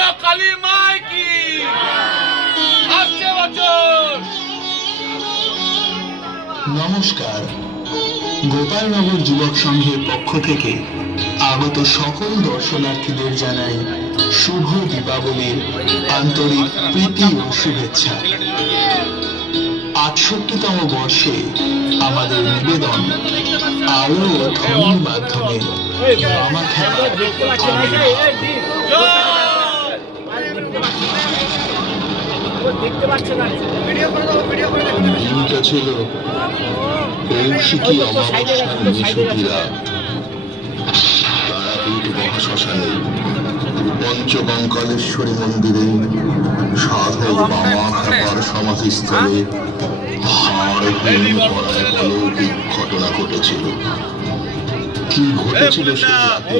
বলো কালী মাই কি আসছে বছর। নমস্কার, গোপালনগর যুবক সংঘের পক্ষ থেকে আগত সকল দর্শনার্থীদের জানাই শুভ দীপাবলির আন্তরিক প্রীতি ও শুভেচ্ছা। ৬৮তম বর্ষে আমাদের নিবেদন আলো ও ধ্বনির মাধ্যমে মামা খেলা দিনটা ছিল কৌশিকী অমাবস্যার নিশুতি রাত। তারাপীঠ মহাশ্মশানে পঞ্চকঙ্কালেশ্বরী মন্দিরে সাধক মামা খাবার সমাধিস্থলে হাড় অলৌকিক ঘটনা ঘটেছিল। কি ঘটেছিল সে রাতে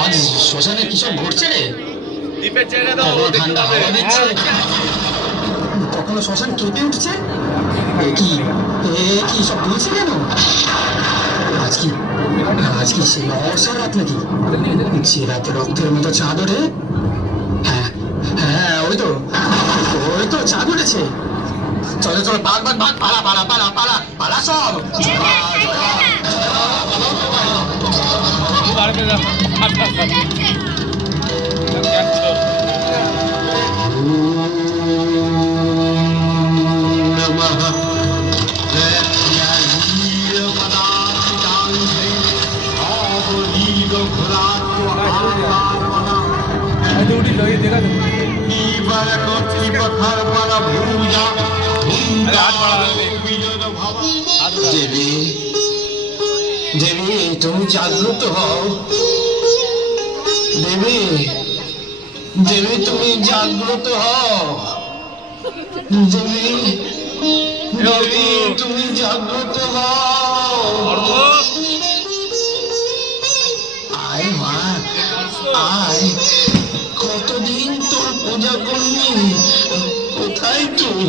আজ শ্মশানে কি সব ঘটছে রে? কখনো শ্মশান কেঁপে উঠছে, কি সব বলছে কেন? আজ কি সেই অবসর রাত নাকি, যে রাতে রক্তের মতো চাঁদ ওঠে? হ্যাঁ হ্যাঁ, ওই তো চাঁদ উঠেছে। চলো চলো, ভাগ ভাগ ভাগ, পালা পালা পালা পালা পালা সব। দেবী দেবী, তুমি জাগ্রত হও। দেবী দেবী, তুমি জাগ্রত হও। দেবী দেবী, তুমি জাগ্রত হও। আয় মা আয়, কতদিন তোর পূজা করলি, কোথায় তুই?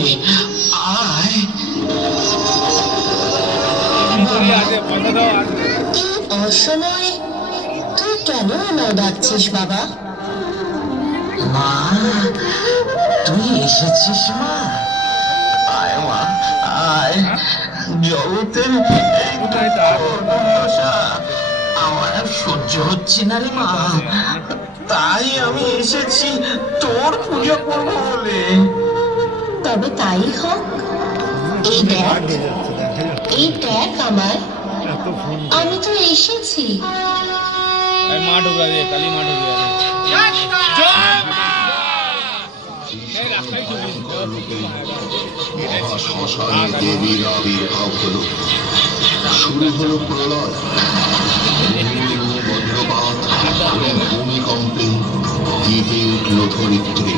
আয়। অসময় তুই কেন আমায় ডাকছিস বাবা? মা, তুই এসেছিস মা? আয় মা আয়, জগতের আমার আর সহ্য হচ্ছে না রে মা, তাই আমি এসেছি তোর পুজো করবো বলে। তবে তাই হোক। এই দেখ আমার, আমি তো এসেছি। মা ঢুকা দিয়ে কালী মা ঢুকা মহাশ্মশানে দেবীর আবির্ভাব হলো। শুরু হলো প্রলয়, বজ্রপাত এবং ভূমিকম্পে কেঁপে উঠল ধরিত্রী।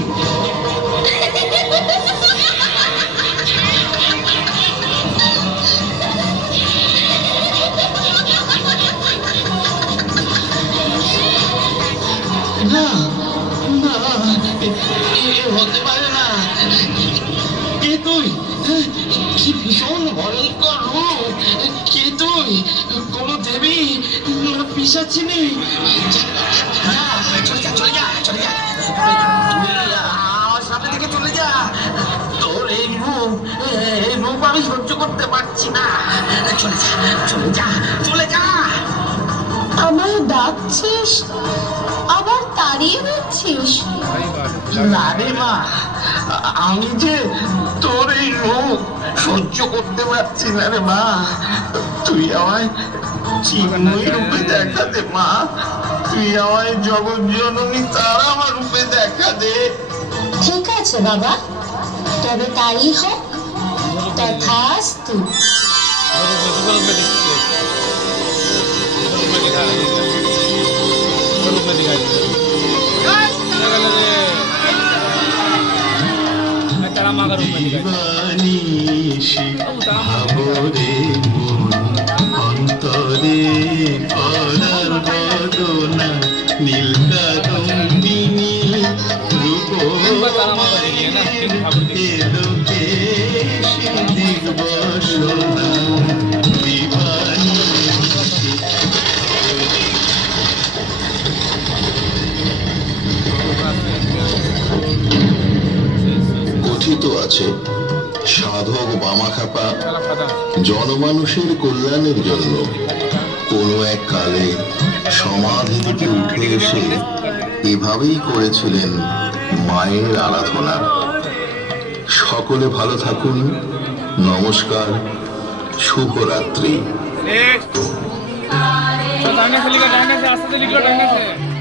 না না, হতে পারে না। কে তুই? কি ভীষণ ভয়ঙ্কর রূপ! কে তুই? কোন দেবী না পিশাচিনী? চলে যা চলে যা চলে যা, আমার সামনে থেকে চলে যা। তোর এই রূপ আমি সহ্য করতে পারছি না। চলে যা চলে যা চলে যা। আমায় ডাকছিস, আবার তাড়িয়ে দিচ্ছিস? না রে মা, আমি যে তোর এই রূপ সহ্য করতে পারছি না রে মা। তুই আমায় চিন্ময়ী রূপে দেখা দে মা, তুই আমায় জগৎ জননী তারা আমার রূপে দেখা দে। ঠিক আছে বাবা, তবে তাই হোক। তথাস্তু। অন্তরে করার বদনা নীলকাদম্বিনী রূপমায়ে দিগবসনা দিবানী কথিত আছে সাধক বামাখ্যাপা জনমানুষের কল্যাণের জন্য কোনো এক কালে সমাধি থেকে উঠে এসে এভাবেই করেছিলেন মায়ের আরাধনা। সকলে ভালো থাকুন, নমস্কার, শুভরাত্রি। नेक्स्ट टाइम से लिखा, टाइम से आस्ते से लिख लो, टाइम से